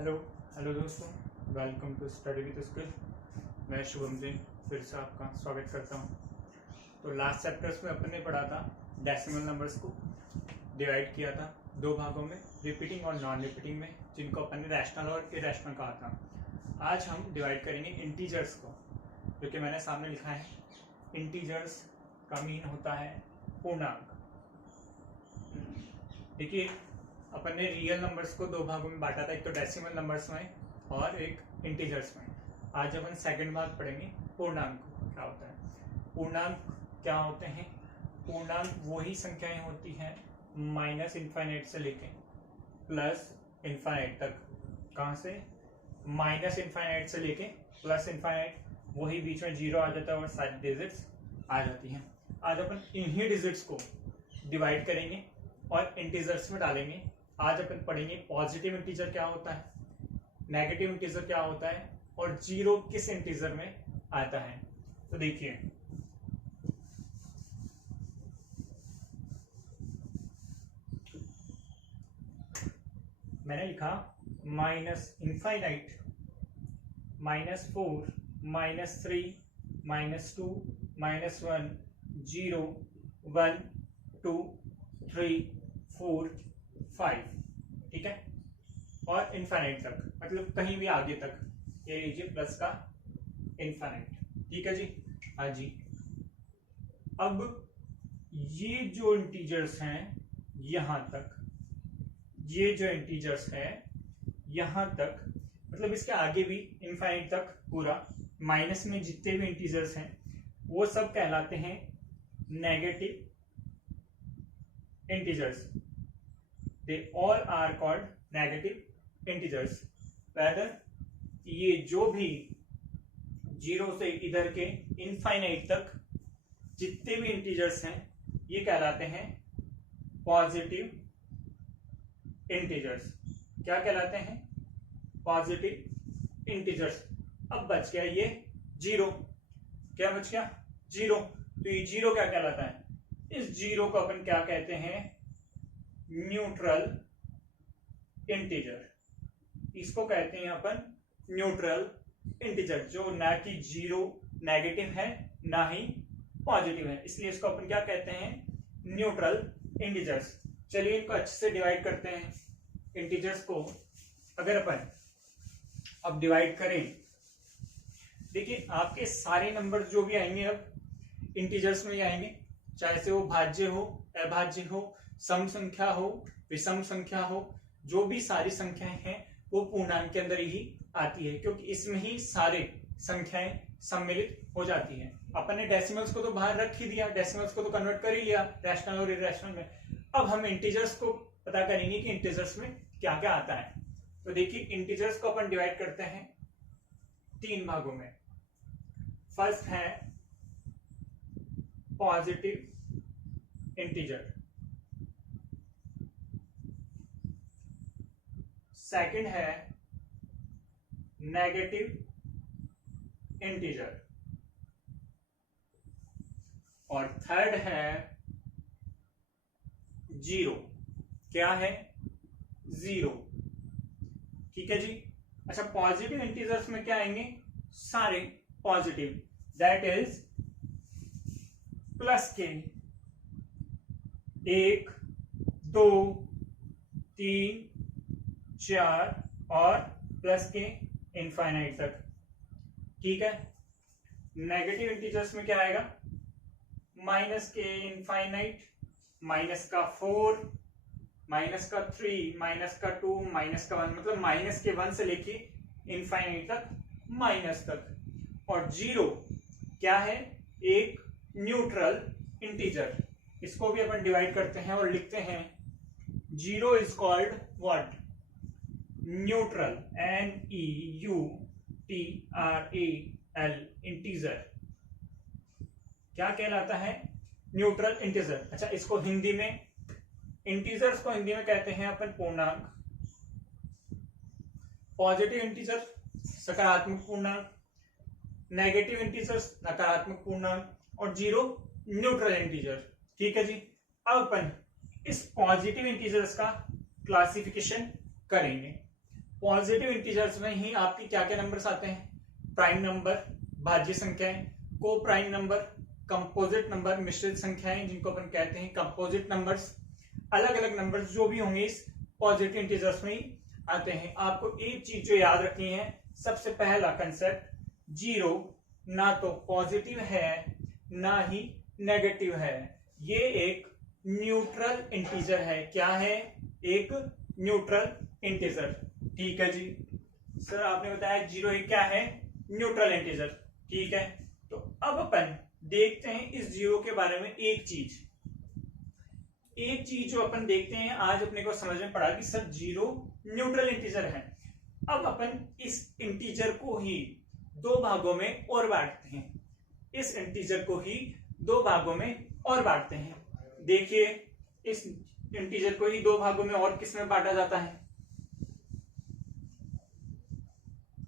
Hello hello दोस्तों, welcome to study with skill. मैं शुभम सिंह फिर से आपका स्वागत करता हूं। तो लास्ट चैप्टर्स में अपन ने पढ़ा था डेसिमल नंबर्स को डिवाइड किया था दो भागों में, रिपीटिंग और नॉन रिपीटिंग में, जिनको अपन ने रैशनल और इरेशनल कहा था। आज हम डिवाइड करेंगे इंटीजर्स को, जो कि मैंने सामने लिखा है। इंटीजर्स का मीन होता है पूर्णांक। देखिए, अपन ने रियल नंबर्स को दो भागों में बांटा था, एक तो डेसिमल नंबर्स में और एक इंटीजर्स में। आज अपन सेकंड भाग पढ़ेंगे पूर्णांक क्या होता है। पूर्णांक क्या होते हैं? पूर्णांक वही संख्याएं होती हैं माइनस इनफाइनाइट से लेके प्लस इनफाइनाइट तक। कहाँ से? माइनस इनफाइनाइट से लेके प्लस इनफाइनाइट, वही बीच में जीरो आ जाता है और सारी डिजिट्स आ जाती हैं। आज अपन इन्हीं डिजिट्स को डिवाइड करेंगे और इंटीजर्स में डालेंगे। आज अपन पढ़ेंगे पॉजिटिव इंटीजर क्या होता है, नेगेटिव इंटीजर क्या होता है और जीरो किस इंटीजर में आता है। तो देखिए, मैंने लिखा माइनस इनफाइनाइट, -4, -3, -2, -1, 0, 1, 2, 3, 4, 5, ठीक है, और इनफाइनाइट तक, मतलब कहीं भी आगे तक। ये लीजिए प्लस का इनफाइनाइट, ठीक है जी। हाँ जी। अब ये जो इंटीजर्स हैं यहां तक, ये जो इंटीजर्स हैं यहां तक, मतलब इसके आगे भी इनफाइनाइट तक पूरा, माइनस में जितने भी इंटीजर्स हैं वो सब कहलाते हैं negative integers. They all are called negative integers. Whether ये जो भी जीरो से इधर के इनफाइनाइट तक जितने भी इंटीजर्स हैं ये कहलाते हैं पॉजिटिव इंटीजर्स। क्या कहलाते हैं? Positive integers. अब बच गया ये जीरो। क्या बच गया? जीरो। तो ये जीरो क्या कहलाता है? इस जीरो को अपन क्या कहते हैं? Neutral integer. इसको कहते हैं अपन न्यूट्रल इंटीजर, जो ना कि जीरो नेगेटिव है ना ही पॉजिटिव है, इसलिए इसको अपन क्या कहते हैं? Neutral integers. चलिए इनको अच्छे से डिवाइड करते हैं इंटीजर्स को। अगर अपन अब डिवाइड करें, देखिए आपके सारे नंबर जो भी आएंगे अब इंटीजर्स में ही आएंगे, चाहे से वो भाज्य हो, अभाज्य हो, सम संख्या हो, विषम संख्या हो, जो भी सारी संख्याएं हैं वो पूर्णांक के अंदर ही आती है, क्योंकि इसमें ही सारे संख्याएं सम्मिलित हो जाती हैं। अपन ने डेसिमल्स को तो बाहर रख ही दिया, डेसिमल्स को तो कन्वर्ट कर ही लिया रैशनल और इरेशनल में। अब हम इंटीजर्स को पता करेंगे कि इंटीजर्स में क्या क्या आता है। तो देखिए, इंटीजर्स को अपन डिवाइड करते हैं तीन भागों में। फर्स्ट है पॉजिटिव इंटीजर, सेकंड है नेगेटिव इंटीजर और थर्ड है जीरो। क्या है? जीरो, ठीक है जी। अच्छा, पॉजिटिव इंटीजर्स में क्या आएंगे? सारे पॉजिटिव, दैट इज प्लस के 1, 2, 3, 4 और प्लस के इनफाइनाइट तक, ठीक है। नेगेटिव इंटीजर्स में क्या आएगा? माइनस के इनफाइनाइट, माइनस का 4, माइनस का 3, माइनस का 2, माइनस का 1, मतलब माइनस के 1 से लेके इनफाइनाइट तक, माइनस तक। और जीरो क्या है? एक न्यूट्रल इंटीजर। इसको भी अपन डिवाइड करते हैं और लिखते हैं zero is called what? Neutral, NEUTRAL integer. क्या कहलाता है? Neutral integer. अच्छा, इसको हिंदी में, इंटीजर्स को हिंदी में कहते हैं अपन पूर्णांक। पॉजिटिव इंटीजर सकारात्मक पूर्णांक, नेगेटिव इंटीजर्स नकारात्मक पूर्णांक और जीरो न्यूट्रल इंटीजर, ठीक है जी। अब अपन इस पॉजिटिव इंटीजर्स का क्लासिफिकेशन करेंगे। पॉजिटिव इंटीजर्स में ही आपके क्या क्या नंबर्स आते हैं? प्राइम नंबर, भाज्य संख्याएं, को प्राइम नंबर, कंपोजिट नंबर, मिश्रित संख्याएं जिनको अपन कहते हैं कंपोजिट नंबर्स, अलग अलग नंबर्स जो भी होंगे इस पॉजिटिव इंटीजर्स में ही आते हैं। आपको एक चीज जो याद रखनी है, सबसे पहला कंसेप्ट, जीरो ना तो पॉजिटिव है ना ही नेगेटिव है, ये एक न्यूट्रल इंटीजर है। क्या है? एक न्यूट्रल इंटीजर। ठीक है जी सर, आपने बताया जीरो एक क्या है? Neutral integer. ठीक है, तो अब अपन देखते हैं इस जीरो के बारे में एक चीज जो अपन देखते हैं, आज अपने को समझ में पड़ा कि सर जीरो न्यूट्रल इंटीजर है। अब अपन इस इंटीजर को ही दो भागों में और बांटते हैं, इस इंटीजर को ही दो भागों में और बांटते हैं। देखिए, इस इंटीजर को ही दो भागों में और किस में बांटा जाता है?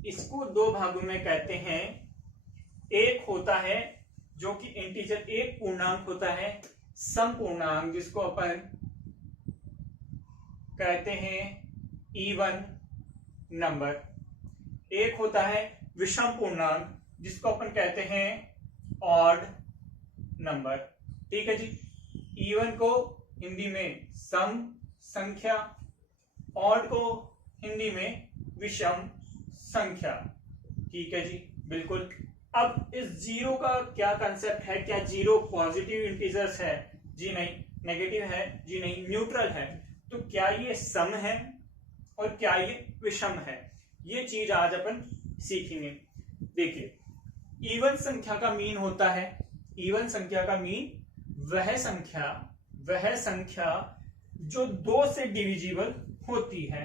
इसको दो भागों में कहते हैं, एक होता है जो कि इंटीजर, एक पूर्णांक होता है समपूर्णांक जिसको अपन कहते हैं इवन नंबर, एक होता है विषम पूर्णांक जिसको अपन कहते हैं ऑड नंबर। ठीक है जी, इवन को हिंदी में सम संख्या, ऑड को हिंदी में विषम संख्या। ठीक है जी, बिल्कुल। अब इस जीरो का क्या कंसेप्ट है? क्या जीरो पॉजिटिव इंटीजर्स है? जी नहीं। नेगेटिव है? जी नहीं। न्यूट्रल है। तो क्या ये सम है और क्या ये विषम है? ये चीज आज अपन सीखेंगे। देखिए, इवन संख्या का मीन होता है, इवन संख्या का मीन वह संख्या जो दो से डिविजिबल होती है।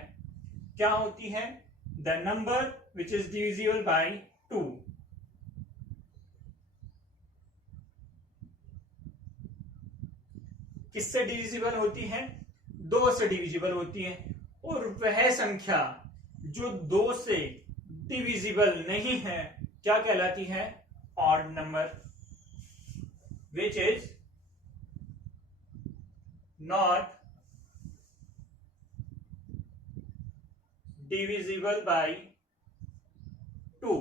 क्या होती है? The number which is divisible by 2। किससे डिविजिबल होती है? दो से डिविजिबल होती है। और वह संख्या जो दो से डिविजिबल नहीं है क्या कहलाती है? Odd number, which is not divisible by 2,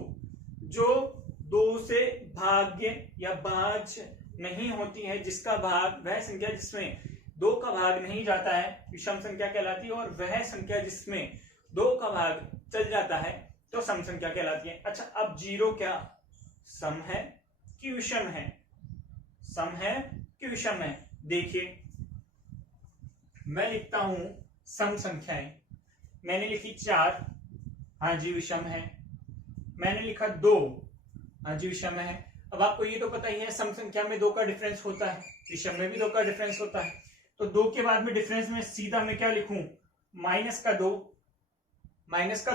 जो दो से भाज्य या भाज्य नहीं होती है, जिसका भाग, वह संख्या जिसमें दो का भाग नहीं जाता है विषम संख्या कहलाती है, और वह संख्या जिसमें दो का भाग चल जाता है तो सम संख्या कहलाती है। अच्छा, अब जीरो क्या सम है कि विषम है? सम है कि विषम है? देखिए, मैं लिखता हूं सम संख्याएं। मैंने लिखी 4, हाँ जी विषम है। मैंने लिखा 2, हाँ जी विषम है। अब आपको ये तो पता ही है सम संख्या में दो का डिफरेंस होता है, विषम में भी दो का डिफरेंस होता है। तो दो के बाद में डिफरेंस में सीधा मैं क्या लिखूं? माइनस का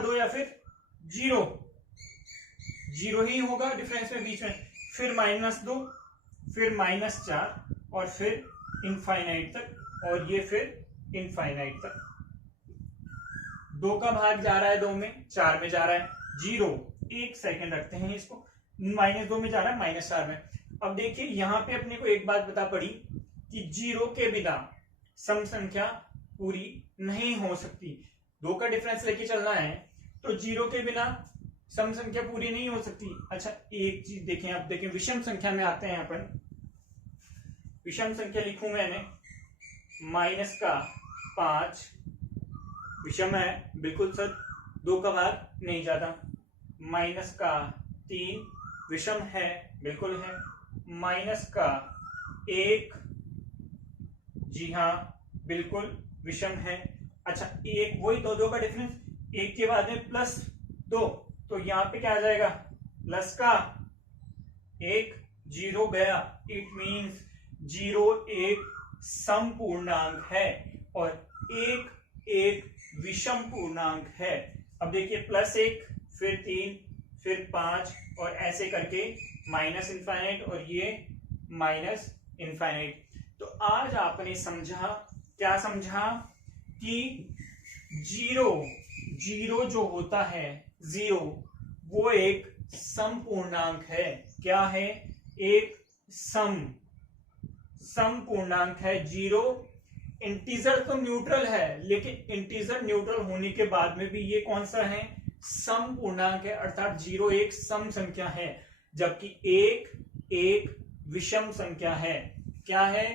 दो या फिर जीरो ही होगा डिफरेंस में बीच में, फिर -2, फिर -4 और फिर इनफाइनाइट तक, और ये फिर इनफाइनाइट तक। दो का भाग जा रहा है 2 में, 4 में जा रहा है, जीरो, एक सेकंड रखते हैं इसको, -2 में जा रहा है -4 में। अब देखिए, यहां पे अपने को एक बात बता पड़ी कि जीरो के बिना सम संख्या पूरी नहीं हो सकती। दो का डिफरेंस लेके चलना है तो जीरो के बिना सम संख्या पूरी नहीं हो सकती। अच्छा, एक चीज देखें, अब देखें विषम संख्या में आते हैं अपन। विषम संख्या लिखूं मैंने -5, विषम है बिल्कुल सर, दो का भाग नहीं जाता। -3 विषम है, बिल्कुल है। -1, जी हाँ बिल्कुल विषम है। अच्छा, एक, वही दो का डिफरेंस, एक के बाद में +2, तो यहां पे क्या आ जाएगा? प्लस का 1, जीरो गया। इट मीन्स जीरो एक सम पूर्णांक है और एक विषम पूर्णांक है। अब देखिए, +1, फिर 3, फिर 5 और ऐसे करके -इनफाइनाइट और ये -इनफाइनाइट। तो आज आपने समझा, क्या समझा? कि जीरो जो होता है, जीरो, वो एक सम पूर्णांक है। क्या है? एक सम पूर्णांक है। जीरो इंटीजर तो न्यूट्रल है, लेकिन इंटीजर न्यूट्रल होने के बाद में भी ये कौन सा है, सम पूर्णांक है, अर्थात 0 एक सम संख्या है, जबकि 1 एक विषम संख्या है। क्या है,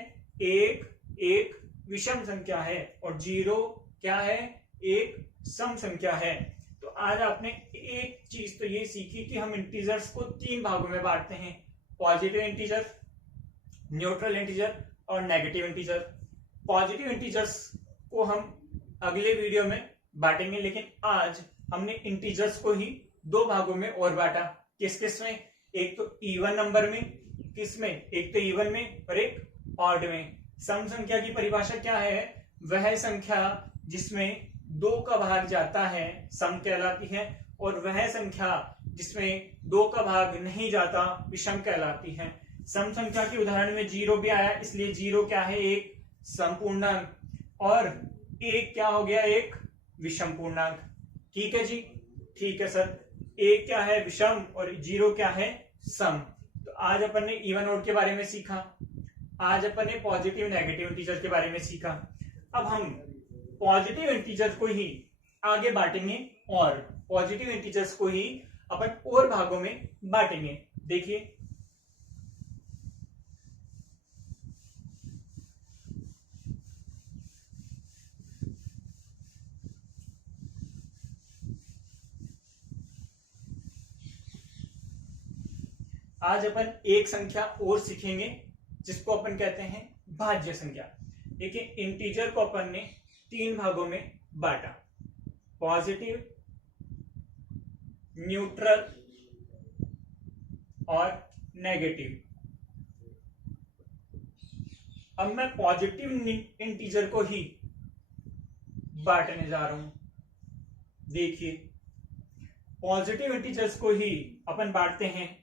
1 एक विषम संख्या है और 0 क्या है, एक सम संख्या है। तो आज आपने एक चीज तो ये सीखी कि हम इंटीजर्स को 3 भागों में बांटते हैं, पॉजिटिव इंटीजर, न्यूट्रल इंटीजर और नेगेटिव इंटीजर। पॉजिटिव इंटीजर्स को हम अगले वीडियो में बांटेंगे, लेकिन आज हमने इंटीजर्स को ही 2 भागों में और बांटा। किस किस में, एक तो इवन नंबर में, किसमें, एक तो इवन में और एक ऑड में। सम संख्या की परिभाषा क्या है, वह संख्या जिसमें 2 का भाग जाता है सम कहलाती है, और वह संख्या जिसमें 2 का भाग नहीं जाता विषम कहलाती है। सम संख्या के उदाहरण में 0 भी आया, इसलिए 0 क्या है, एक सम पूर्णांक, और 1 क्या हो गया, एक विषम पूर्णांक। ठीक है जी, ठीक है सर। 1 क्या है, विषम, और 0 क्या है, सम। तो आज अपन ने इवन ऑड के बारे में सीखा, आज अपन ने पॉजिटिव नेगेटिव इंटीजर के बारे में सीखा। अब हम पॉजिटिव इंटीजर को ही आगे बांटेंगे और पॉजिटिव इंटीजर्स को ही अपन और भागों में बांटेंगे। देखिए, आज अपन एक संख्या और सीखेंगे जिसको अपन कहते हैं भाज्य संख्या। देखिए, इंटीजर को अपन ने 3 भागों में बांटा, पॉजिटिव, न्यूट्रल और नेगेटिव। अब मैं पॉजिटिव इंटीजर को ही बांटने जा रहा हूं। देखिए, पॉजिटिव इंटीजर्स को ही अपन बांटते हैं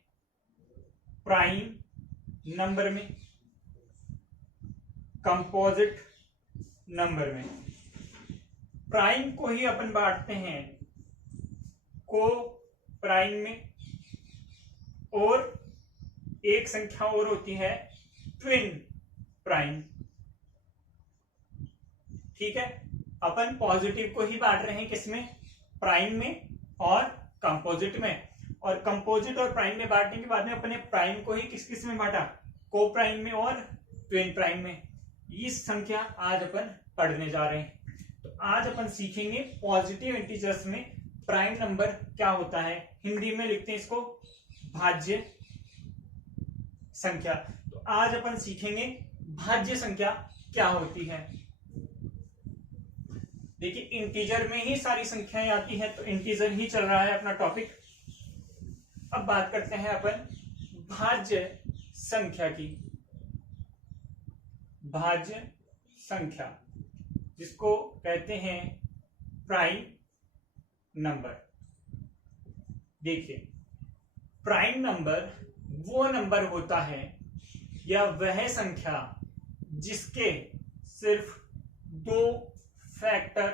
प्राइम नंबर में, कंपोजिट नंबर में। प्राइम को ही अपन बांटते हैं को प्राइम में, और एक संख्या और होती है ट्विन प्राइम। ठीक है, अपन पॉजिटिव को ही बांट रहे हैं किसमें, प्राइम में और कंपोजिट में। और कंपोजिट और प्राइम में बांटने के बाद में अपने प्राइम को ही किस किस में बांटा, को प्राइम में और ट्विन प्राइम में। ये संख्या आज अपन पढ़ने जा रहे हैं। तो आज अपन सीखेंगे पॉजिटिव इंटीजर्स में प्राइम नंबर क्या होता है, हिंदी में लिखते हैं इसको भाज्य संख्या। तो आज अपन सीखेंगे भाज्य संख्या क्या होती है। देखिए, इंटीजर में ही सारी संख्याएं आती हैं, तो इंटीजर ही चल रहा है अपना टॉपिक। अब बात करते हैं अपन भाज्य संख्या की। भाज्य संख्या जिसको कहते हैं प्राइम नंबर। देखिए, प्राइम नंबर वो नंबर होता है या वह संख्या जिसके सिर्फ 2 फैक्टर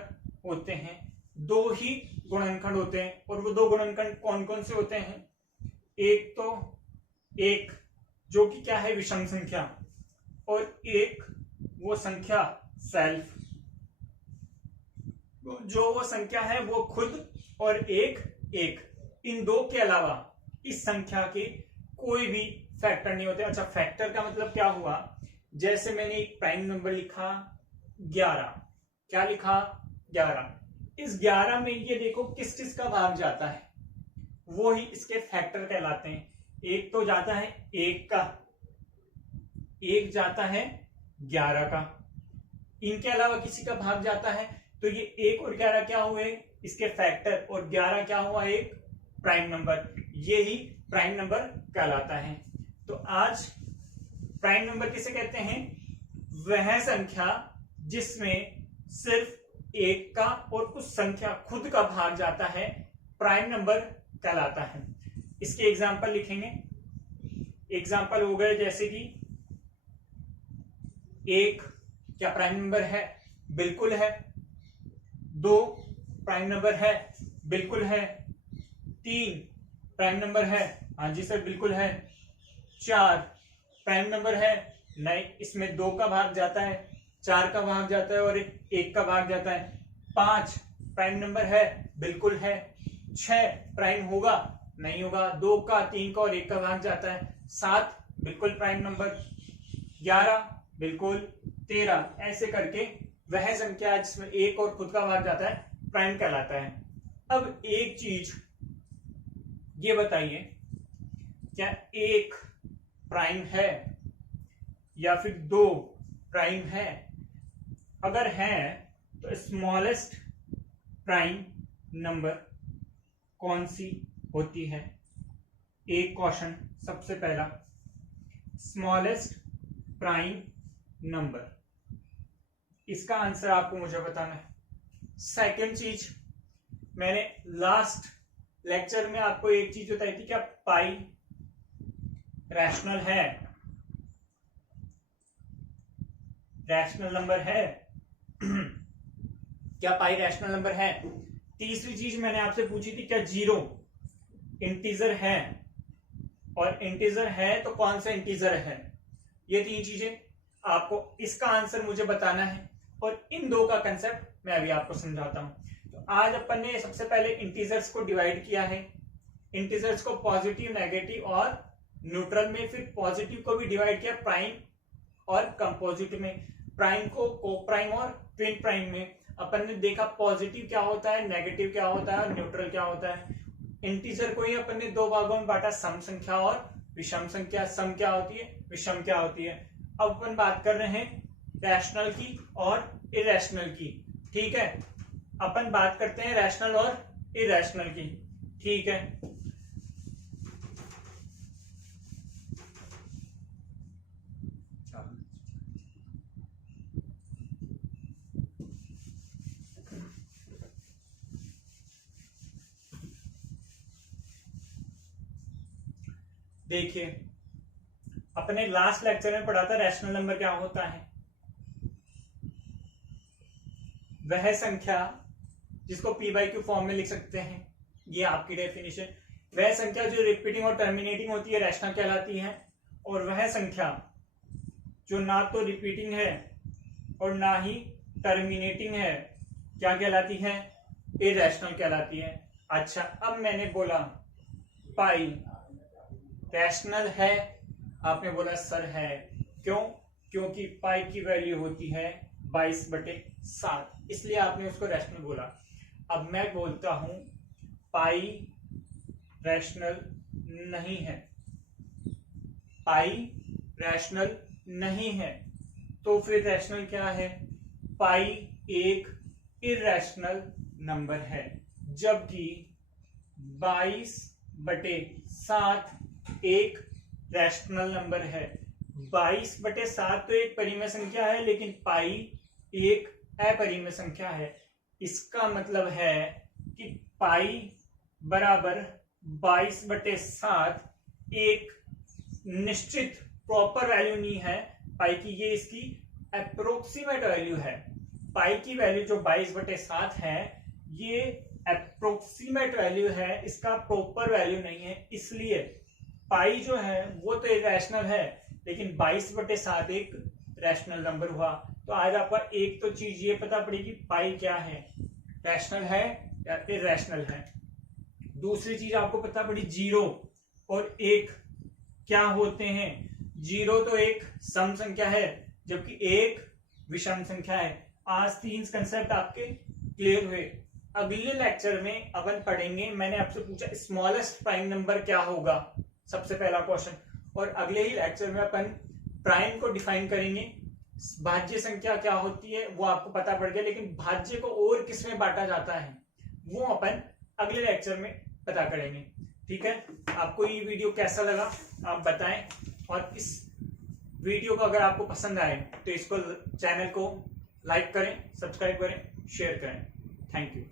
होते हैं, 2 ही गुणनखंड होते हैं। और वो 2 गुणनखंड कौन कौन से होते हैं, एक तो एक जो कि क्या है, विषम संख्या, और एक वो संख्या सेल्फ, जो वो संख्या है वो खुद, और एक एक। इन 2 के अलावा इस संख्या के कोई भी फैक्टर नहीं होते। अच्छा, फैक्टर का मतलब क्या हुआ, जैसे मैंने एक प्राइम नंबर लिखा 11, क्या लिखा 11। इस 11 में ये देखो किस किस का भाग जाता है, वो ही इसके फैक्टर कहलाते हैं। एक तो जाता है 1 का, एक जाता है 11 का, इनके अलावा किसी का भाग जाता है, तो ये 1 और 11 क्या हुए, इसके फैक्टर, और 11 क्या हुआ, एक प्राइम नंबर। ये ही प्राइम नंबर कहलाता है। तो आज प्राइम नंबर किसे कहते हैं, वह संख्या जिसमें सिर्फ 1 का और उस संख्या खुद का भाग जाता है, प्राइम नंबर कहलाता है। इसके एग्जाम्पल लिखेंगे। एग्जाम्पल हो गए जैसे कि 1 क्या प्राइम नंबर है, बिल्कुल है। 2 प्राइम नंबर है, बिल्कुल है। 3 प्राइम नंबर है, हाँ जी सर बिल्कुल है। 4 प्राइम नंबर है, नहीं, इसमें 2 का भाग जाता है। 4 का भाग जाता है और 1 का भाग जाता है। 5 प्राइम नंबर है, बिल्कुल है। 6 प्राइम होगा, नहीं होगा। 2 का, 3 का और 1 का भाग जाता है। 7 बिल्कुल प्राइम नंबर। 11 बिल्कुल। 13 ऐसे करके वह संख्या जिसमें 1 और खुद का भाग जाता है प्राइम कहलाता है। अब एक चीज ये बताइए, क्या 1 प्राइम है या फिर 2 प्राइम है? अगर है तो स्मॉलेस्ट प्राइम नंबर कौन सी होती है? एक क्वेश्चन सबसे पहला, स्मॉलेस्ट प्राइम नंबर, इसका आंसर आपको मुझे बताना है। सेकंड चीज, मैंने लास्ट लेक्चर में आपको एक चीज बताई थी, क्या पाई रैशनल है? रैशनल नंबर है? क्या पाई रैशनल नंबर है? तीसरी चीज मैंने आपसे पूछी थी, क्या 0 इंटीजर है? और इंटीजर है तो कौन सा इंटीजर है? ये 3 चीजें आपको, इसका आंसर मुझे बताना है और इन 2 का कंसेप्ट मैं अभी आपको समझाता हूं। तो आज अपन ने सबसे पहले इंटीजर्स को डिवाइड किया है, इंटीजर्स को पॉजिटिव, नेगेटिव और न्यूट्रल में, फिर पॉजिटिव को भी डिवाइड किया प्राइम और कंपोजिट में, प्राइम को कोप्राइम और ट्विन प्राइम में। अपन ने देखा पॉजिटिव क्या होता है, नेगेटिव क्या होता है और न्यूट्रल क्या होता है। इंटीजर को ही अपन ने 2 भागों में बांटा, सम संख्या और विषम संख्या। सम क्या होती है, विषम क्या होती है। अब अपन बात कर रहे हैं रैशनल की और इरेशनल की, ठीक है। अपन बात करते हैं रैशनल और इरेशनल की, ठीक है। देखिए, अपने लास्ट लेक्चर में पढ़ा था रैशनल नंबर क्या होता है। वह संख्या जिसको p बाई क्यू फॉर्म में लिख सकते हैं, ये आपकी डेफिनेशन। वह संख्या जो रिपीटिंग और टर्मिनेटिंग होती है रैशनल कहलाती है, और वह संख्या जो ना तो रिपीटिंग है और ना ही टर्मिनेटिंग है क्या कहलाती है, इरेशनल कहलाती है। अच्छा, अब मैंने बोला पाई रैशनल है, आपने बोला सर है, क्यों? क्योंकि पाई की वैल्यू होती है 22/7, इसलिए आपने उसको रैशनल बोला। अब मैं बोलता हूं पाई रैशनल नहीं है, पाई रैशनल नहीं है, तो फिर रैशनल क्या है? पाई एक इरैशनल नंबर है, जबकि 22/7 एक रैशनल नंबर है। 22/7 तो एक परिमेय संख्या है, लेकिन पाई एक अपरिमेय संख्या है। इसका मतलब है कि पाई बराबर 22/7 एक निश्चित प्रॉपर वैल्यू नहीं है पाई की, ये इसकी अप्रोक्सीमेट वैल्यू है। पाई की वैल्यू जो 22/7 है, ये अप्रोक्सीमेट वैल्यू है, इसका प्रॉपर वैल्यू नहीं है। इसलिए पाई जो है वो तो इरेशनल है, लेकिन 22/7 एक रैशनल नंबर हुआ। तो आज आपका एक तो चीज ये पता पड़ी कि पाई क्या है, रैशनल है या इरेशनल है। दूसरी चीज आपको पता पड़ी 0 और 1 क्या होते हैं। 0 तो एक सम संख्या है, जबकि 1 विषम संख्या है। आज 3 कंसेप्ट आपके क्लियर हुए। अगले लेक्चर में अपन पढ़ेंगे, मैंने आपसे पूछा स्मॉलेस्ट प्राइम नंबर क्या होगा, सबसे पहला क्वेश्चन, और अगले ही लेक्चर में अपन प्राइम को डिफाइन करेंगे। भाज्य संख्या क्या होती है वो आपको पता पड़ गया, लेकिन भाज्य को और किस में बांटा जाता है वो अपन अगले लेक्चर में पता करेंगे, ठीक है। आपको ये वीडियो कैसा लगा आप बताएं, और इस वीडियो को अगर आपको पसंद आए तो इसको चैनल को लाइक करें, सब्सक्राइब करें, शेयर करें। Thank you.